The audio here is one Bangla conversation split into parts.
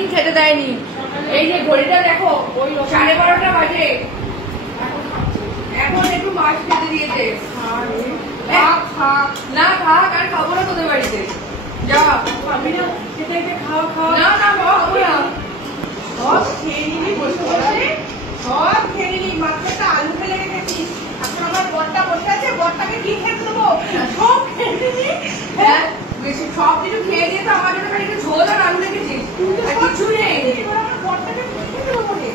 সারাদিন খেতে দেয়নি। এই যে ঘড়িটা দেখো 12:30 বাজে, এখন একটু মাছ খেতে দিয়েছে। না থাক, আর খাবো না তোদের বাড়িতে। যা আমি না খেতে খাওয়া খাওয়া না না খাবো না। সব খেয়ে নিবি বসে বসে, সব খেয়ে নিবি। মাত্র একটা আলু ফেলে রেখেছিস, এখন আমার বরটা বসে আছে, বরটাকে কি খেতে দেবো? সব খেয়ে নিবি। হ্যাঁ বেশি সব কিছু খেয়ে দিয়ে তো আমার জন্য একটু ঝোল আর আলু রেখেছিস, আর কিছু নেই। আমার বরটাকে খেতে দেবো বলে,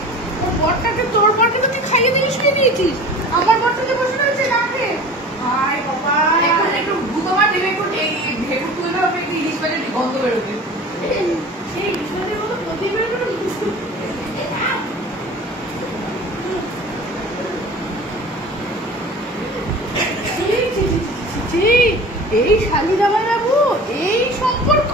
বরটাকে তোর বরটাকে তুই খাইয়ে দিয়েছিস, খেয়ে দিয়েছিস। আমার বরটাকে বসে রয়েছে না খেয়ে। ভাই বাবা এখন একটু দুটোবার দেবে, একটু ভেগুর তুলতে হবে, একটু ইলিশ মাছের গন্ধ বেরোবে। সেই ইলিশ মাছের মতো প্রতি বেরোবে। এই শালি জামাই বাবু, এই সম্পর্ক,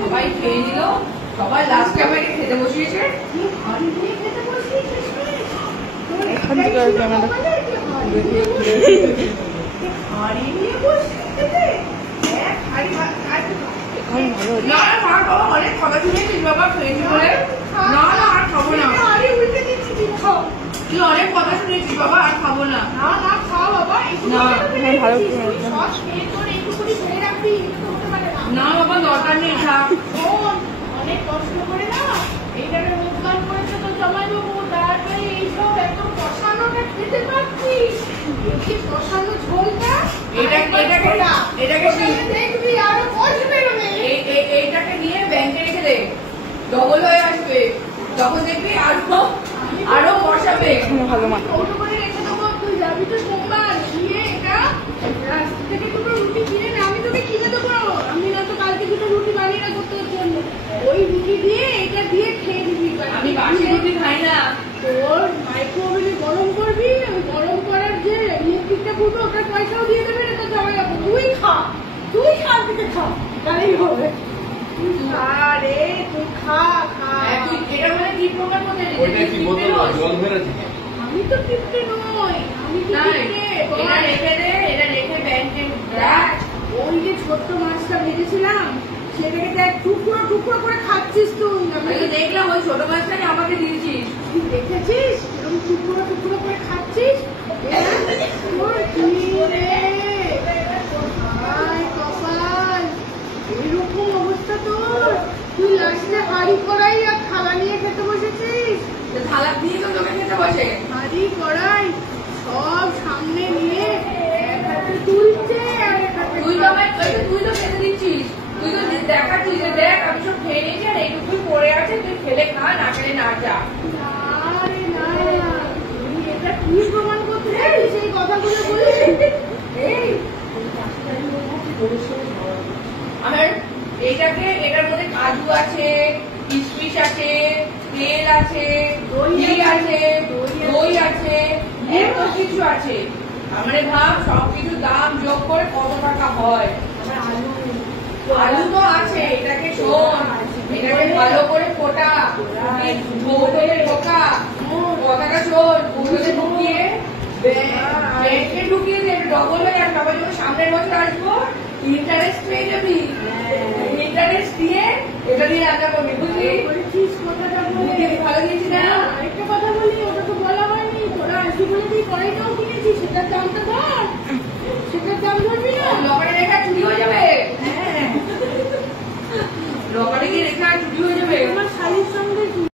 সবাই খেয়ে নিল, সবাই লাস্টে আমাকে খেতে বসিয়েছে। এখান থেকে অনেক কথা শুনেছিস বাবা, খেয়েছি বলে। না না আর খাবো না, তুই অনেক কথা শুনেছিস বাবা, আর খাবো না। না না খাও বাবা, না বাবা দরকার নেই, খা। অনেক কষ্ট করে না এইটাকে রোজগার করেছে তো জামাই বাবু, তারপরে এইসব এত কষানোটা খেতে পারছিস, কষানো ঝোলটা। এটাকে দেখবি আরো কষ্ট বেরোবে। এইটাকে নিয়ে ব্যাংকে রেখে দে, ডবল হয়ে আসবে, তখন দেখবি আরো বসাবে। ভালো মা রেখে দেবো, তুই যাবি তো সোমবার, গিয়ে এটা রাস্তা থেকে দুটো রুটি কিনে নে, আমি তোকে কিনে দেবো। আমি না তো কালকে দুটো রুটি বানিয়ে রাখবো তোর জন্য, ওই রুটি দিয়ে এটা দিয়ে খেয়ে দিবি। আমি বাসি রুটি খাই না। তোর মাইক্রোওভেনে গরম করবি, ওই গরম করার যে ইলেকট্রিকটা ফুটবে, ওটার পয়সাও দিয়ে দেবে না তোর জামাই বাবু। তুই খা, তুই কাল থেকে খা, তাহলেই হবে। আরে তুই খা খা। তুই এটা মানে কি প্রমাণ করতে? আমি তো কিপ্টে নই, আমি তো এটা রেখে দে, এটা রেখে ব্যাংকে রাখ। ওই যে ছোট্ট মাছটা ভেজেছিলাম, সেটাকে দেখ টুকরো টুকরো করে খাচ্ছিস তুই। আমি তো দেখলাম ওই ছোট মাছটাই আমাকে দিয়েছিস, তুই দেখেছিস এরকম টুকরো টুকরো করে খাচ্ছিস। কপাল এরকম অবস্থা তোর, তুই লাস্টে হাড়ি কড়াই আর থালা নিয়ে খেতে বসেছিস। থালা দিয়ে তো তোকে খেতে বসে, হাড়ি কড়াই সব সামনে নিয়ে এক হাতে তুলছে আর এক হাতে। তুই তো খেতে দিচ্ছিস, তুই তো দেখাচ্ছিস যে দেখ আমি সব খেয়ে নিয়েছি, আর এইটুকুই পড়ে আছে, তুই খেলে খা, না খেলে না যা। আরে না, তুই এটা কি প্রমাণ করতে চাইছিস সেই কথাগুলো বলে? আমার এটার মধ্যে কাজু আছে, কিশমিশ আছে, তেল আছে, ঘি আছে, দই আছে, এত কিছু আছে। মানে ভাব সবকিছু দাম যোগ করে কত টাকা হয়। আলু তো আছে, এটাকে শোন, এটাকে ভালো করে ফোটা, বোতলে ঢোকা, কথাটা শোন, বোতলে ঢুকিয়ে ব্যাংকে ঢুকিয়ে দেবে, ডবল হয়ে যাবে। সবাই যখন সামনের বছর আসবো ইন্টারেস্ট পেয়ে যাবি, ইন্টারেস্ট দিয়ে এটা দিয়ে রান্না করবি, বুঝলি? ভালো দিয়েছি না? আরেকটা কথা বলি, ওটা তো বলা হয়নি, তোরা আসবি বলে তুই কড়াইটাও কিনেছিস, সেটার দামটা ধর, সেটার দাম ধরবি না, লবণের রেখা চুরি হয়ে যাবে।